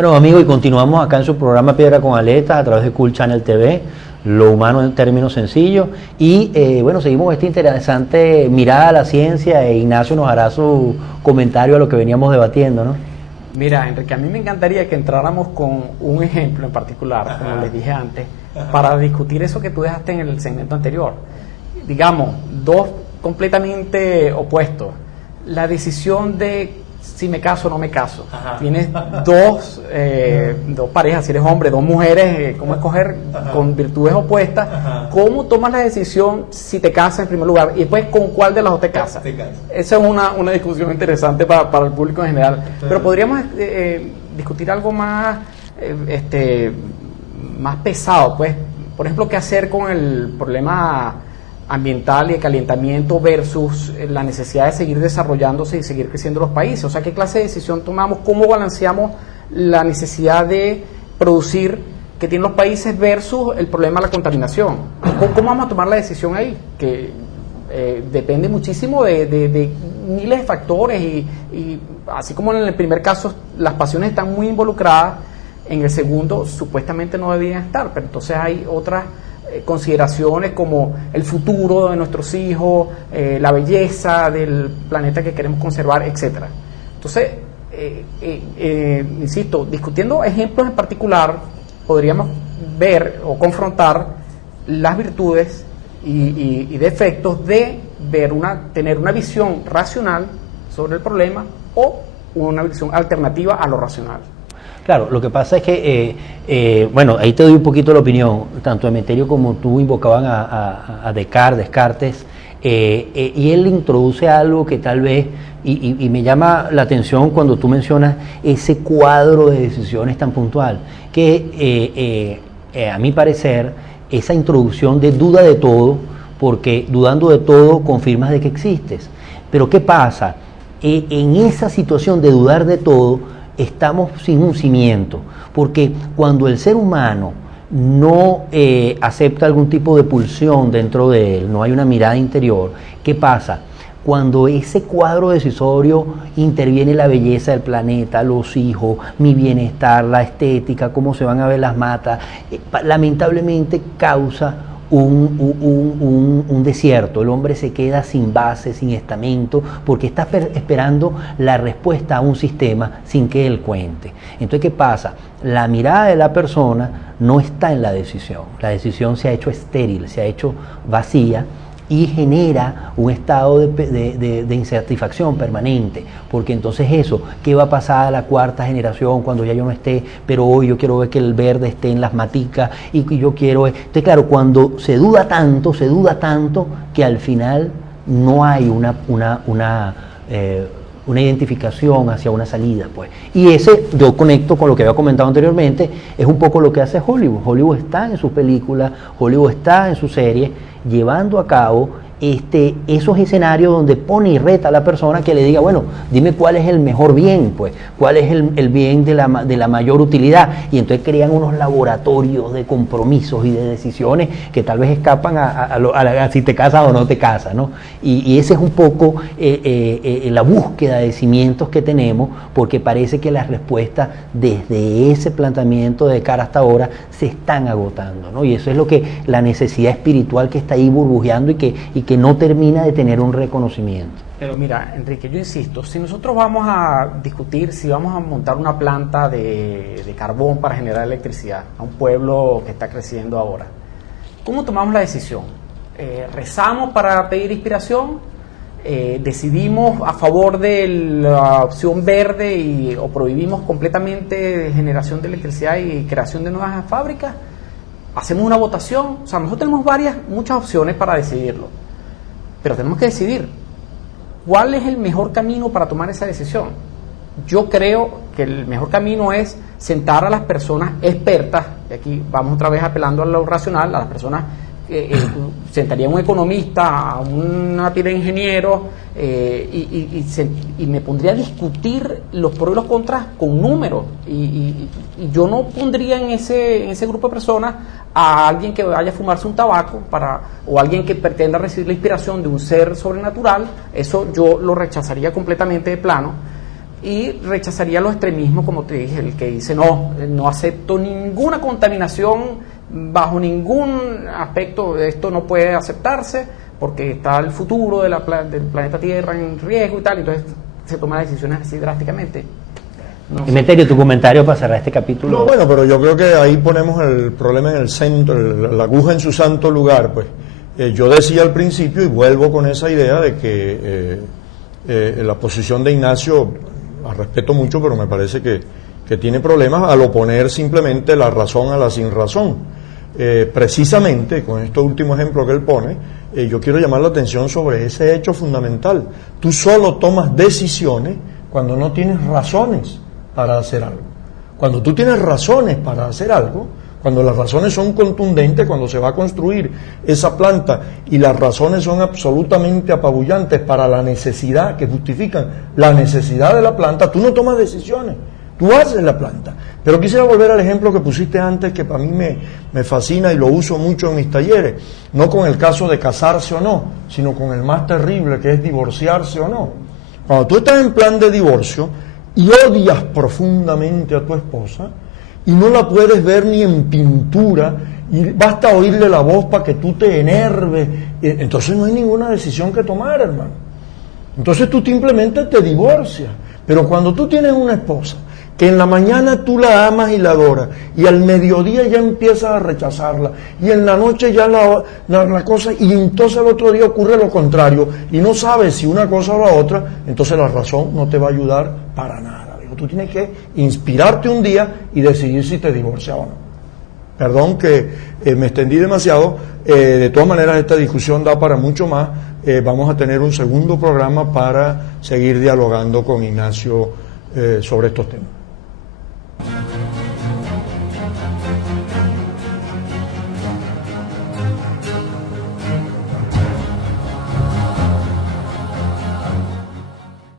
Bueno, amigos, y continuamos acá en su programa Piedra con Aletas a través de Cool Channel TV, lo humano en términos sencillos. Y bueno, seguimos esta interesante mirada a la ciencia e Ignacio nos hará su comentario a lo que veníamos debatiendo, ¿no? Mira, Enrique, a mí me encantaría que entráramos con un ejemplo en particular, como les dije antes, para discutir eso que tú dejaste en el segmento anterior. Digamos, dos completamente opuestos. La decisión de si me caso o no me caso. Tienes dos parejas, si eres hombre, dos mujeres, ¿cómo escoger con virtudes opuestas? ¿Cómo tomas la decisión si te casas en primer lugar? Y después, ¿con cuál de las dos te casas? Esa es una discusión interesante para el público en general. Pero podríamos discutir algo más, más pesado, pues. Por ejemplo, ¿qué hacer con el problema ambiental y de calentamiento versus la necesidad de seguir desarrollándose y seguir creciendo los países? O sea, ¿qué clase de decisión tomamos? ¿Cómo balanceamos la necesidad de producir que tienen los países versus el problema de la contaminación? ¿Cómo vamos a tomar la decisión ahí? Que depende muchísimo de miles de factores y así como en el primer caso las pasiones están muy involucradas, en el segundo supuestamente no deberían estar, pero entonces hay otras consideraciones como el futuro de nuestros hijos, la belleza del planeta que queremos conservar, etcétera. Entonces, insisto, discutiendo ejemplos en particular, podríamos ver o confrontar las virtudes y defectos de tener una visión racional sobre el problema o una visión alternativa a lo racional. Claro, lo que pasa es que, bueno, ahí te doy un poquito la opinión, tanto Emeterio como tú invocaban a Descartes, y él introduce algo que tal vez, y me llama la atención cuando tú mencionas ese cuadro de decisiones tan puntual, que a mi parecer, esa introducción de duda de todo, porque dudando de todo confirmas de que existes. Pero ¿qué pasa? En esa situación de dudar de todo, estamos sin un cimiento, porque cuando el ser humano no acepta algún tipo de pulsión dentro de él, no hay una mirada interior, ¿qué pasa? Cuando ese cuadro decisorio interviene la belleza del planeta, los hijos, mi bienestar, la estética, cómo se van a ver las matas, lamentablemente causa un desierto. El hombre se queda sin base, sin estamento, porque está esperando la respuesta a un sistema sin que él cuente. Entonces, ¿qué pasa? La mirada de la persona no está en la decisión se ha hecho estéril, se ha hecho vacía, y genera un estado de insatisfacción permanente, porque entonces eso, ¿qué va a pasar a la cuarta generación cuando ya yo no esté? Pero hoy yo quiero ver que el verde esté en las maticas y yo quiero... Entonces claro, cuando se duda tanto que al final no hay una identificación hacia una salida, pues. Y ese, yo conecto con lo que había comentado anteriormente, es un poco lo que hace Hollywood. Hollywood está en sus películas, Hollywood está en sus series, llevando a cabo esos escenarios donde pone y reta a la persona que le diga, bueno, dime cuál es el mejor bien, pues, cuál es el bien de la mayor utilidad, y entonces crean unos laboratorios de compromisos y de decisiones que tal vez escapan a si te casas o no te casas, ¿no? Y ese es un poco la búsqueda de cimientos que tenemos, porque parece que las respuestas desde ese planteamiento de cara hasta ahora se están agotando, ¿no? Y eso es lo que la necesidad espiritual que está ahí burbujeando y que no termina de tener un reconocimiento. Pero mira, Enrique, yo insisto, si nosotros vamos a discutir si vamos a montar una planta de carbón para generar electricidad a un pueblo que está creciendo ahora, ¿cómo tomamos la decisión? ¿Rezamos para pedir inspiración? ¿Decidimos a favor de la opción verde o prohibimos completamente generación de electricidad y creación de nuevas fábricas? ¿Hacemos una votación? O sea, nosotros tenemos muchas opciones para decidirlo, pero tenemos que decidir cuál es el mejor camino para tomar esa decisión. Yo creo que el mejor camino es sentar a las personas expertas, y aquí vamos otra vez apelando a lo racional, a las personas, sentaría a un economista, a una pila de ingenieros, y me pondría a discutir los pros y los contras con números, y yo no pondría en ese grupo de personas a alguien que vaya a fumarse un tabaco o alguien que pretenda recibir la inspiración de un ser sobrenatural. Eso yo lo rechazaría completamente de plano, y rechazaría los extremismos, como te dije, el que dice no acepto ninguna contaminación bajo ningún aspecto, esto no puede aceptarse porque está el futuro del planeta Tierra en riesgo y tal, entonces se toman decisiones así drásticamente. No sé. Emeterio, tu comentario para cerrar este capítulo. No, bueno, pero yo creo que ahí ponemos el problema en el centro, la aguja en su santo lugar, pues. Yo decía al principio, y vuelvo con esa idea de que la posición de Ignacio, la respeto mucho, pero me parece que tiene problemas al oponer simplemente la razón a la sinrazón. Precisamente, con este último ejemplo que él pone, yo quiero llamar la atención sobre ese hecho fundamental. Tú solo tomas decisiones cuando no tienes razones para hacer algo. Cuando tú tienes razones para hacer algo, cuando las razones son contundentes, cuando se va a construir esa planta y las razones son absolutamente apabullantes para la necesidad, que justifican la necesidad de la planta, tú no tomas decisiones, tú haces la planta. Pero quisiera volver al ejemplo que pusiste antes, que para mí me fascina y lo uso mucho en mis talleres, no con el caso de casarse o no, sino con el más terrible, que es divorciarse o no. Cuando tú estás en plan de divorcio y odias profundamente a tu esposa, y no la puedes ver ni en pintura, y basta oírle la voz para que tú te enerves, entonces no hay ninguna decisión que tomar, hermano. Entonces tú simplemente te divorcias. Pero cuando tú tienes una esposa que en la mañana tú la amas y la adoras, y al mediodía ya empiezas a rechazarla, y en la noche ya la cosa, y entonces el otro día ocurre lo contrario, y no sabes si una cosa o la otra, entonces la razón no te va a ayudar para nada. Tú tienes que inspirarte un día y decidir si te divorcias o no. Perdón que me extendí demasiado. De todas maneras, esta discusión da para mucho más. Vamos a tener un segundo programa para seguir dialogando con Ignacio sobre estos temas.